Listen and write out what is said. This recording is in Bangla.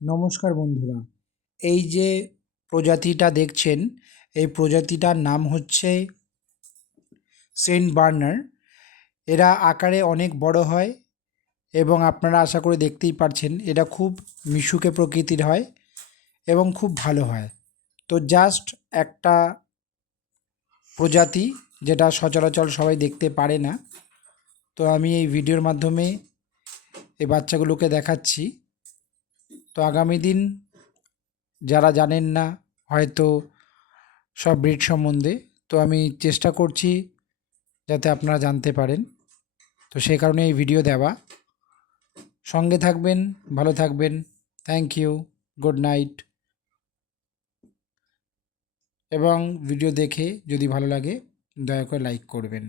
নমস্কার বন্ধুরা, এই যে প্রজাতিটা দেখছেন, এই প্রজাতিটার নাম হচ্ছে সেন্ট বার্নার। এরা আকারে অনেক বড় হয় এবং আপনারা আশা করে দেখতেই পারছেন এরা খুব মিশুকে প্রকৃতির হয় এবং খুব ভালো হয়। তো জাস্ট একটা প্রজাতি যেটা সচরাচর সবাই দেখতে পারে না। তো আমি এই ভিডিওর মাধ্যমে এই বাচ্চাগুলোকে দেখাচ্ছি। তো আগামী দিন যারা জানেন না হয়তো সব ব্রিড সম্বন্ধে, তো আমি চেষ্টা করছি যাতে আপনারা জানতে পারেন। তো সেই কারণে এই ভিডিও দেওয়া। সঙ্গে থাকবেন, ভালো থাকবেন। Thank you, good night. এবং ভিডিও দেখে যদি ভালো লাগে দয়া করে লাইক করবেন।